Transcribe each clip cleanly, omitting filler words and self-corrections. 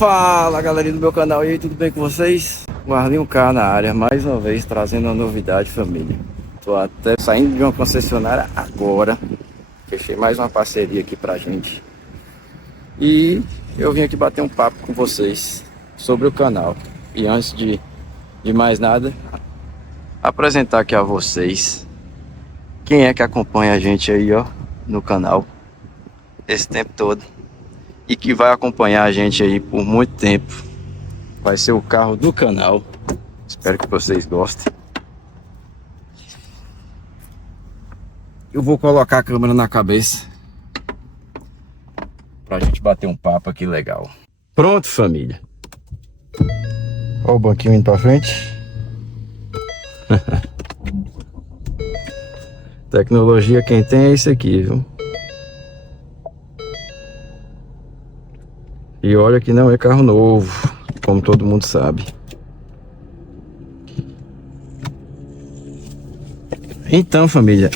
Fala galerinha do meu canal, e aí, tudo bem com vocês? Marlinho K na área, mais uma vez trazendo uma novidade, família. Tô até saindo de uma concessionária agora. Fechei mais uma parceria aqui pra gente. E eu vim aqui bater um papo com vocês sobre o canal. E antes de mais nada, apresentar aqui a vocês quem é que acompanha a gente aí, ó, no canal esse tempo todo. E que vai acompanhar a gente aí por muito tempo. Vai ser o carro do canal. Espero que vocês gostem. Eu vou colocar a câmera na cabeça pra gente bater um papo aqui legal. Pronto, família. Olha o banquinho indo pra frente. Tecnologia quem tem é isso aqui, viu? E olha que não é carro novo, como todo mundo sabe. Então, família,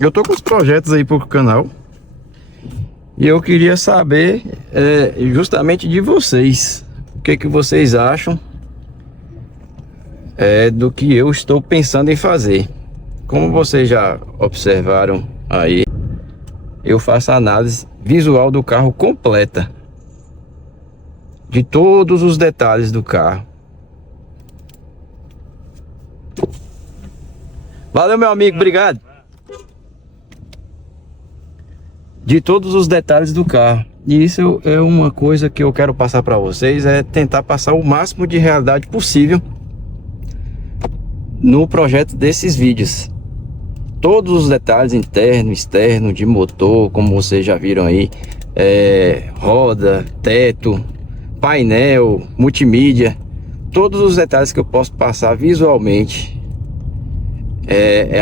eu tô com os projetos aí pro canal. E eu queria saber justamente de vocês. O que vocês acham do que eu estou pensando em fazer. Como vocês já observaram aí, eu faço a análise visual do carro completa. De todos os detalhes do carro. Valeu, meu amigo, obrigado. De todos os detalhes do carro. E isso é uma coisa que eu quero passar para vocês, é tentar passar o máximo de realidade possível no projeto desses vídeos. Todos os detalhes interno, externo, de motor, como vocês já viram aí, roda, teto, painel, multimídia, todos os detalhes que eu posso passar visualmente,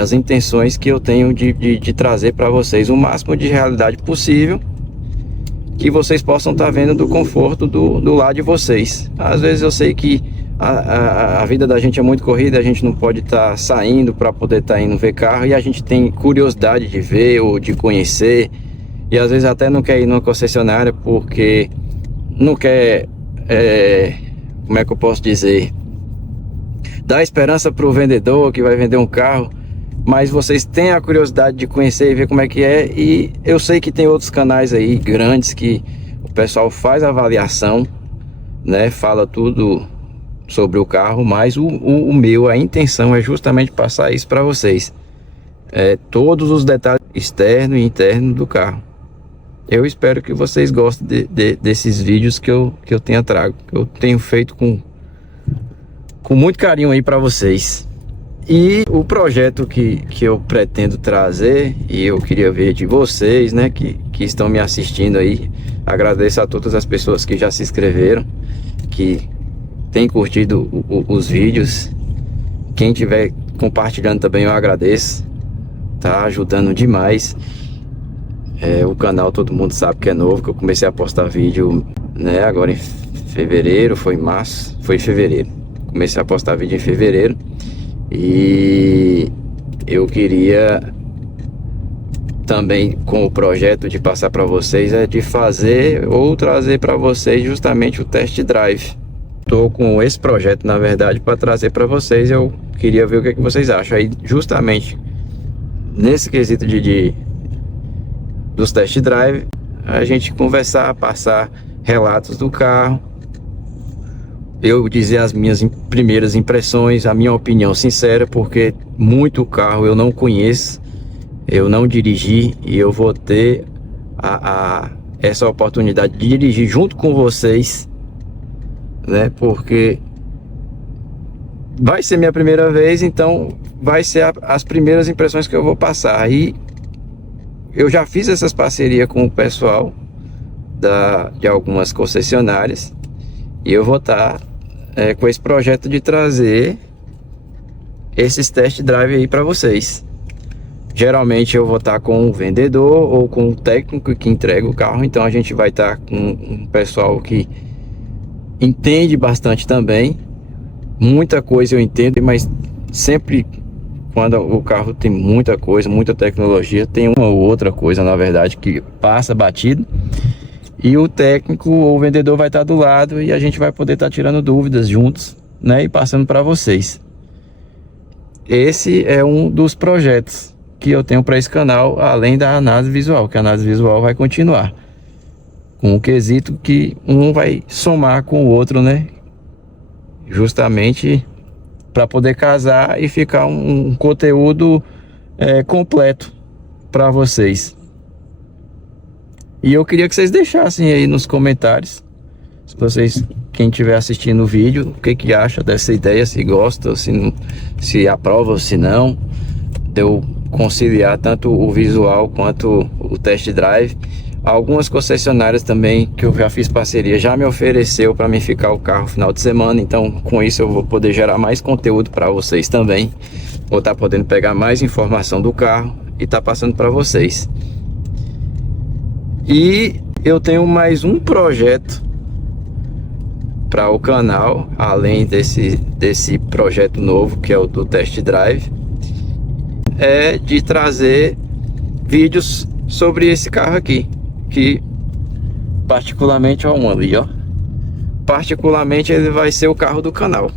as intenções que eu tenho de trazer para vocês o máximo de realidade possível, que vocês possam estar vendo do conforto do lado de vocês. Às vezes eu sei que a vida da gente é muito corrida, a gente não pode estar saindo para poder estar indo ver carro, e a gente tem curiosidade de ver ou de conhecer, e às vezes até não quer ir numa concessionária porque não quer, como é que eu posso dizer, dar esperança para o vendedor que vai vender um carro, mas vocês têm a curiosidade de conhecer e ver como é que é. E eu sei que tem outros canais aí grandes que o pessoal faz avaliação, né, fala tudo sobre o carro, mas a intenção é justamente passar isso para vocês, todos os detalhes externo e interno do carro. Eu espero que vocês gostem desses vídeos que eu tenho trago. Eu tenho feito com muito carinho aí para vocês. E o projeto que eu pretendo trazer, e eu queria ver de vocês, né, que estão me assistindo aí. Agradeço a todas as pessoas que já se inscreveram, que têm curtido os vídeos. Quem estiver compartilhando também eu agradeço. Tá ajudando demais. O canal todo mundo sabe que é novo, que eu comecei a postar vídeo, né, agora em fevereiro, foi março, foi em fevereiro. Comecei a postar vídeo em fevereiro. E eu queria também, com o projeto de passar para vocês, de fazer ou trazer para vocês justamente o test drive. Tô com esse projeto, na verdade, para trazer para vocês. Eu queria ver o que vocês acham aí, justamente nesse quesito dos test drive, a gente conversar, passar relatos do carro, eu dizer as minhas primeiras impressões, a minha opinião sincera, porque muito carro eu não conheço, eu não dirigi, e eu vou ter essa oportunidade de dirigir junto com vocês, né, porque vai ser minha primeira vez, então vai ser as primeiras impressões que eu vou passar. E eu já fiz essas parcerias com o pessoal de algumas concessionárias, e eu vou estar com esse projeto de trazer esses test drive aí para vocês. Geralmente eu vou estar com o vendedor ou com o técnico que entrega o carro, então a gente vai estar com um pessoal que entende bastante também. Muita coisa eu entendo, mas sempre quando o carro tem muita coisa, muita tecnologia, tem uma ou outra coisa, na verdade, que passa batido. E o técnico ou o vendedor vai estar do lado e a gente vai poder estar tirando dúvidas juntos, né? E passando para vocês. Esse é um dos projetos que eu tenho para esse canal, além da análise visual, que a análise visual vai continuar. Com o quesito que um vai somar com o outro, né? Justamente para poder casar e ficar um conteúdo completo para vocês. E eu queria que vocês deixassem aí nos comentários, se vocês, quem estiver assistindo o vídeo, o que que acha dessa ideia, se gosta, se aprova ou se não, de eu conciliar tanto o visual quanto o test drive. Algumas concessionárias também, que eu já fiz parceria, já me ofereceu para mim ficar o carro final de semana, então com isso eu vou poder gerar mais conteúdo para vocês também. Vou estar podendo pegar mais informação do carro e tá passando para vocês. E eu tenho mais um projeto para o canal, além desse projeto novo, que é o do test drive, é de trazer vídeos sobre esse carro aqui, que particularmente, ó, um ali, ó, particularmente ele vai ser o carro do canal.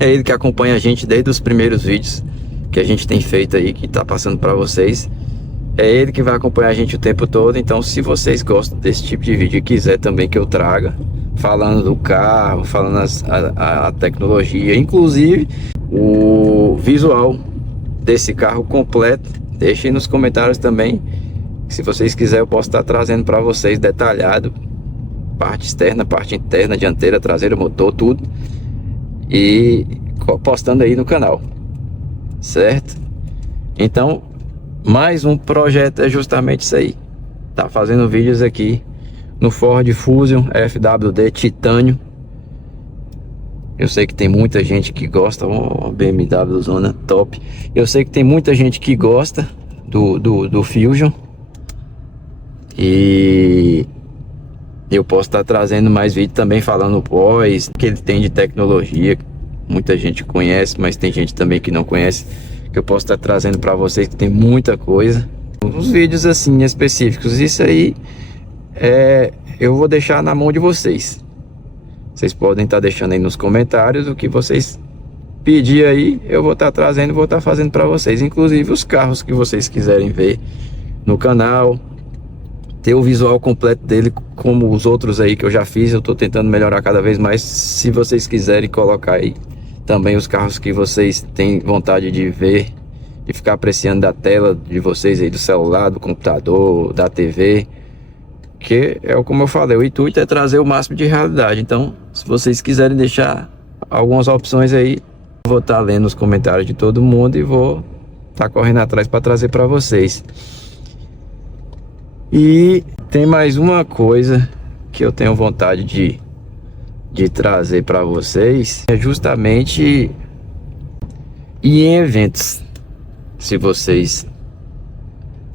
É ele que acompanha a gente desde os primeiros vídeos que a gente tem feito aí, que tá passando para vocês. É ele que vai acompanhar a gente o tempo todo. Então, se vocês gostam desse tipo de vídeo e quiser também que eu traga, falando do carro, falando a tecnologia, inclusive o visual desse carro completo, deixem nos comentários também. Se vocês quiserem, eu posso estar trazendo para vocês detalhado, parte externa, parte interna, dianteira, traseira, motor, tudo, e postando aí no canal, certo? Então, mais um projeto é justamente isso aí. Tá fazendo vídeos aqui no Ford Fusion FWD Titânio. Eu sei que tem muita gente que gosta, BMW zona top. Eu sei que tem muita gente que gosta do Fusion. E eu posso estar trazendo mais vídeo também falando pós, que ele tem de tecnologia. Muita gente conhece, mas tem gente também que não conhece, que eu posso estar trazendo para vocês, que tem muita coisa. Uns vídeos assim específicos, isso aí eu vou deixar na mão de vocês. Vocês podem estar deixando aí nos comentários o que vocês pedir aí, eu vou estar trazendo, vou estar fazendo para vocês. Inclusive os carros que vocês quiserem ver no canal, ter o visual completo dele, como os outros aí que eu já fiz. Eu estou tentando melhorar cada vez mais. Se vocês quiserem colocar aí também os carros que vocês têm vontade de ver, de ficar apreciando da tela de vocês aí, do celular, do computador, da TV, que é como eu falei, o intuito é trazer o máximo de realidade. Então, se vocês quiserem deixar algumas opções aí, eu vou estar lendo os comentários de todo mundo e vou estar correndo atrás para trazer para vocês. E tem mais uma coisa que eu tenho vontade de trazer para vocês, é justamente ir em eventos. Se vocês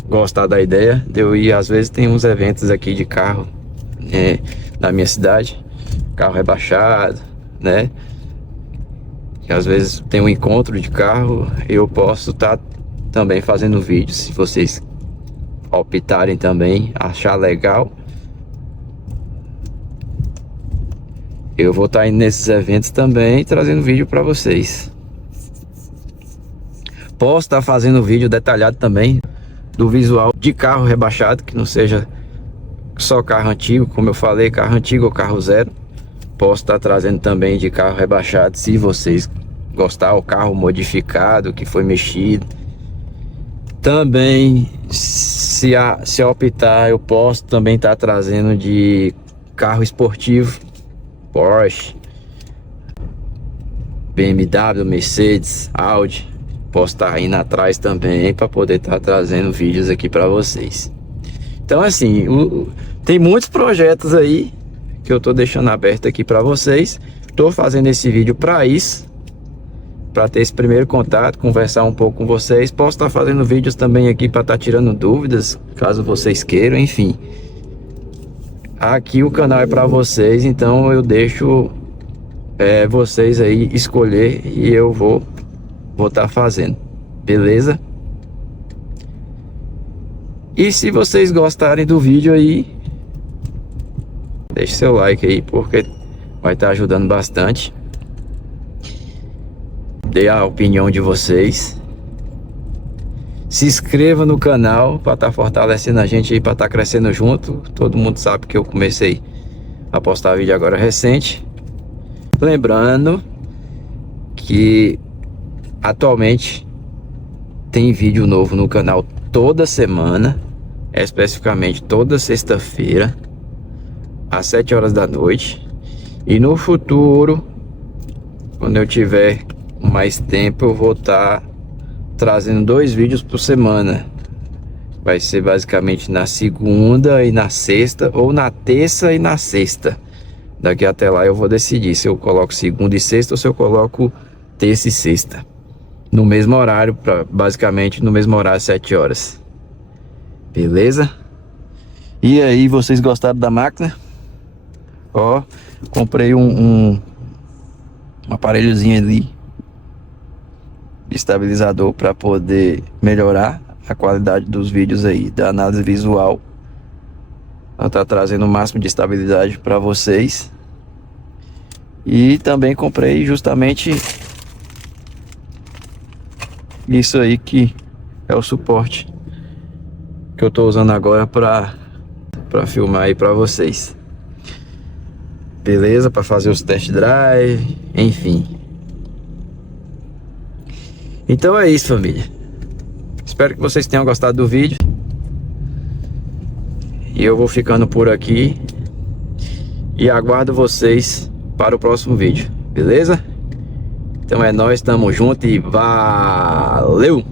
gostar da ideia de eu ir, às vezes tem uns eventos aqui de carro na minha cidade, carro rebaixado, né? Que às vezes tem um encontro de carro, eu posso estar também fazendo vídeo, se vocês optarem também, achar legal. Eu vou estar indo nesses eventos também, trazendo vídeo para vocês. Posso estar fazendo vídeo detalhado também do visual de carro rebaixado, que não seja só carro antigo, como eu falei, carro antigo ou carro zero. Posso estar trazendo também de carro rebaixado, se vocês gostar, o carro modificado, que foi mexido. Também, se optar, eu posso também estar trazendo de carro esportivo, Porsche, BMW, Mercedes, Audi. Posso estar indo atrás também para poder estar trazendo vídeos aqui para vocês. Então, assim, tem muitos projetos aí que eu tô deixando aberto aqui para vocês. Tô fazendo esse vídeo para isso, para ter esse primeiro contato, conversar um pouco com vocês. Posso estar fazendo vídeos também aqui para estar tirando dúvidas, caso vocês queiram, enfim. Aqui o canal é para vocês, então eu deixo vocês aí escolher e eu vou estar fazendo, beleza? E se vocês gostarem do vídeo aí, deixe seu like aí, porque vai estar ajudando bastante. Dê a opinião de vocês. Se inscreva no canal para estar fortalecendo a gente aí, para estar crescendo junto. Todo mundo sabe que eu comecei a postar vídeo agora recente. Lembrando que atualmente tem vídeo novo no canal toda semana, especificamente toda sexta-feira, às 7 horas da noite. E no futuro, quando eu tiver mais tempo, eu vou estar trazendo 2 vídeos por semana. Vai ser basicamente na segunda e na sexta, ou na terça e na sexta. Daqui até lá eu vou decidir se eu coloco segunda e sexta ou se eu coloco terça e sexta. No mesmo horário, basicamente no mesmo horário, 7 horas. Beleza? E aí, vocês gostaram da máquina? Ó, comprei um aparelhozinho ali, estabilizador, para poder melhorar a qualidade dos vídeos aí, da análise visual. Ela tá trazendo o máximo de estabilidade para vocês. E também comprei justamente isso aí, que é o suporte que eu tô usando agora para filmar aí para vocês. Beleza? Para fazer os test drive, enfim. Então é isso, família. Espero que vocês tenham gostado do vídeo. E eu vou ficando por aqui. E aguardo vocês para o próximo vídeo. Beleza? Então é nóis, tamo junto e valeu!